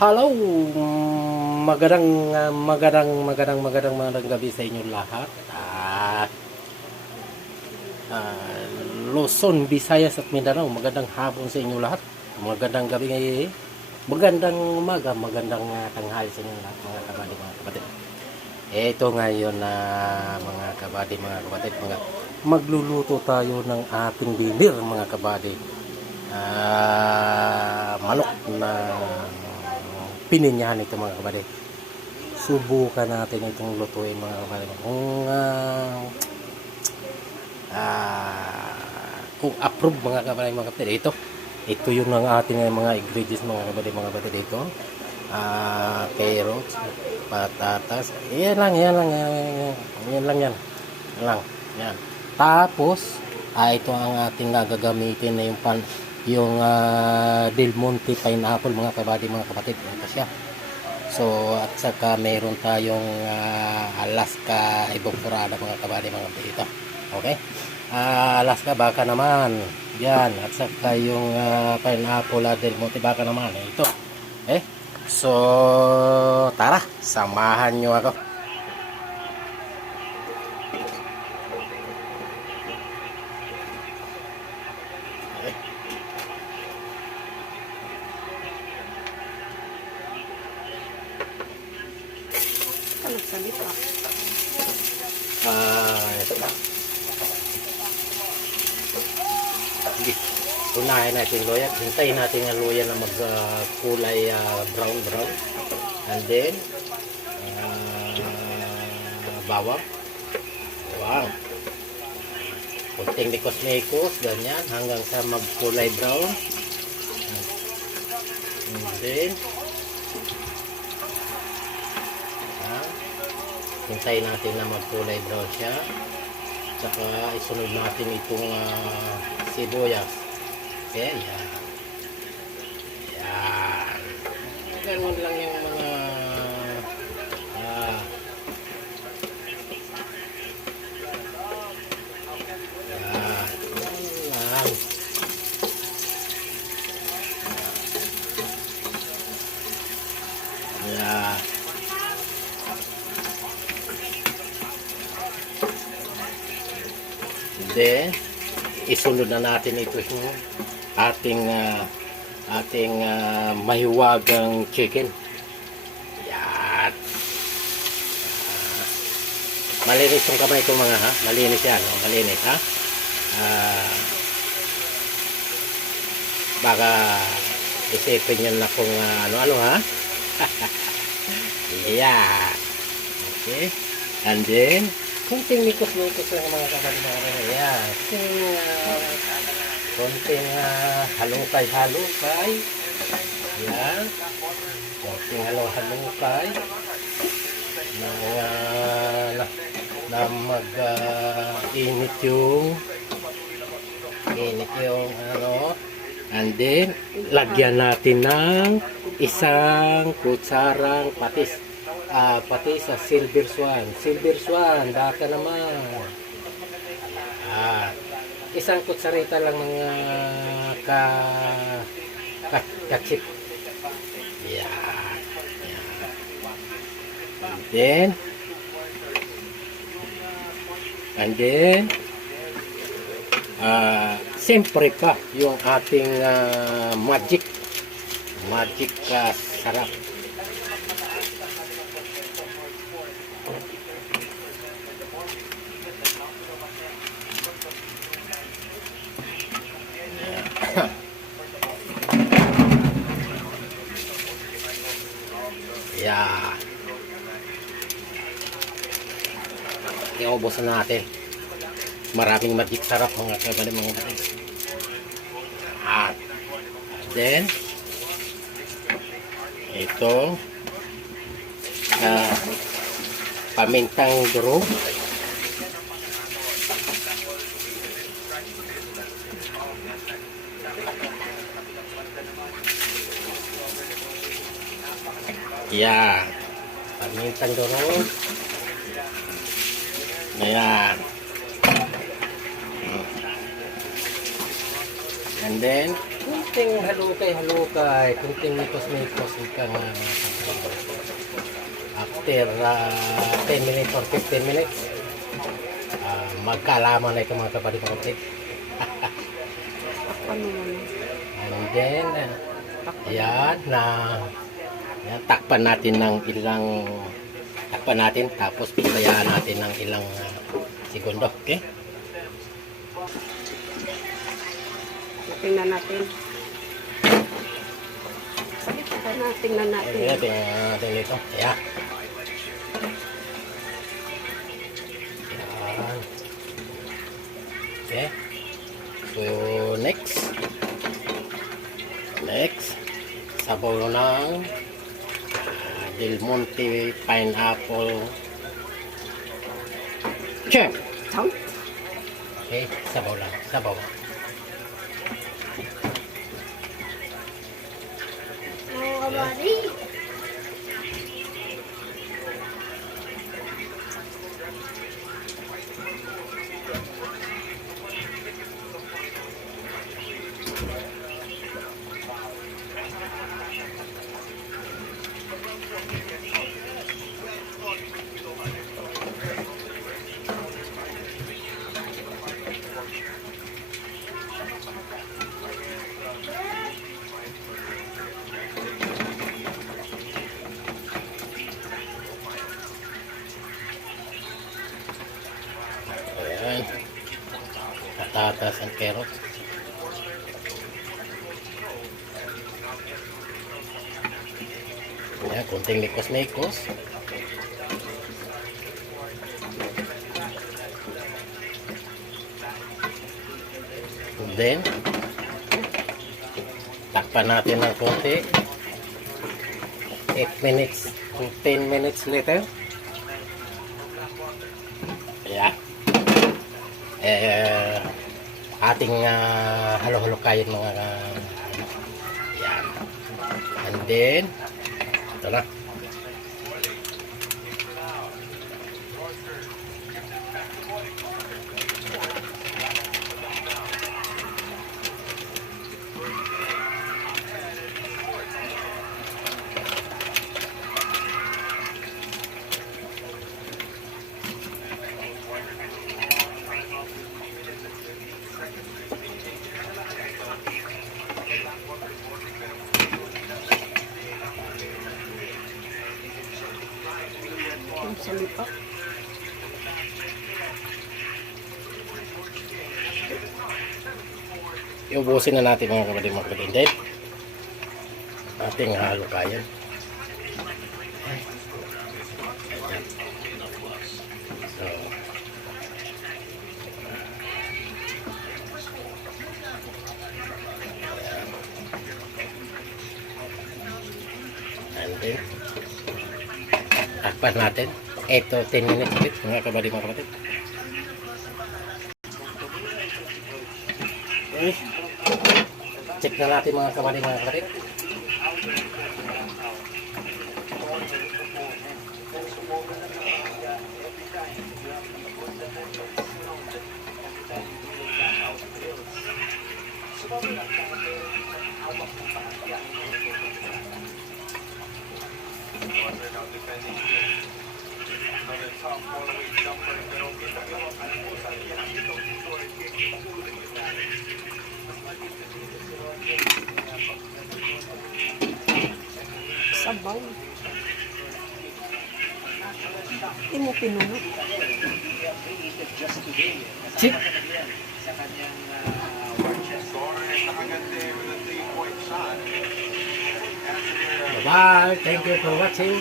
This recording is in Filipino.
Hello, magandang gabi sa inyo lahat. Luzon, Visayas at Mindanao, magandang hapon sa inyo lahat. Magandang gabi, magandang umaga, magandang tanghali sa inyo lahat, mga kabady, mga kapatid. Ito ngayon na mga kabady, mga kapatid, magluluto tayo ng ating dinner, mga kabady. Manok na pininyahan ito, mga kabady. Subukan natin itong lutuin, mga kabady. Kung approve, mga kabady, mga kapatid. Ito yung ang ating mga ingredients, mga kabady dito. Carrots, patatas. Yan lang. Tapos, ito ang ating gagamitin na yung Del Monte pineapple, mga kabady, mga kapatid. Ito siya. So, at saka meron tayong Alaska Evaporada, mga kabady, mga kapatid. Ito. Okay? Alaska, baka naman. Yan. At saka yung pineapple Del Monte, baka naman. Ito. So, tara. Samahan nyo ako. Ito na. Sige. Unahin natin luya. Hintayin natin ang luya na magkulay brown. And then, bawang. Kunting mikos-mikos, ganyan, hanggang sa magkulay brown. And then, hintayin natin na magkulay brown siya. Saka isunod natin itong sibuyas. Okay, yan. Ganun lang yung mga then isunod na natin ito yung ating mahiwagang chicken. Yan. Malinis yung kamay ko, mga malinis yan, malinis baka isipin nyo na kung ano yeah. Okay, and then kunting mikos-mikos lang, mga kabady, mga kabady. Yan. Kunting halukay. Yan. Kunting halukay. Na mag-init yung ano. And then, lagyan natin ng isang kutsarang patis. Pati sa Silver Swan, baka naman. Isang kutsarita lang, mga kachip. Yan. And then, siyempre pa yung ating magic sarap. Yeah. Iubusan natin. Maraming magic sarap, mga kabady, mga kapatid. At then ito pamintang durog. Yan. Pamintang durog. Ayan. And then, kunting halukay, kunting mikos-mikos ka nga mga kabady. After 10 minutes or 15 minutes, magkaalaman na ito mga kabady mga kapatid. Ano mo? And then, yan, takpan natin ng ilang, tapos pabayaan natin ng ilang segundo, okay? Tingnan natin. Sakit pa na, tingnan natin. Tingnan natin ito, ayan. Yan. Okay. So, next, sabaw ng Del Monte Pineapple Check! Chunk. Okay, sabaw lang, sabaw. Ayan. Patatas and carrots. Ayan, kunting likos-likos. Then, takpan natin ng konti. 8 minutes to 10 minutes later. Ayan. Ating halo-halo kain mga yan. And then ito na. Ang salipa. Iubusin na natin mga kapatid. Then, ating halukayan. So, and then, takpan natin 8 to 10 minutes ulit mga kapatid. Okay. Check na natin mga kapatid. Sabaw. Hindi mo pinuno. Check. Bye-bye. Thank you for watching.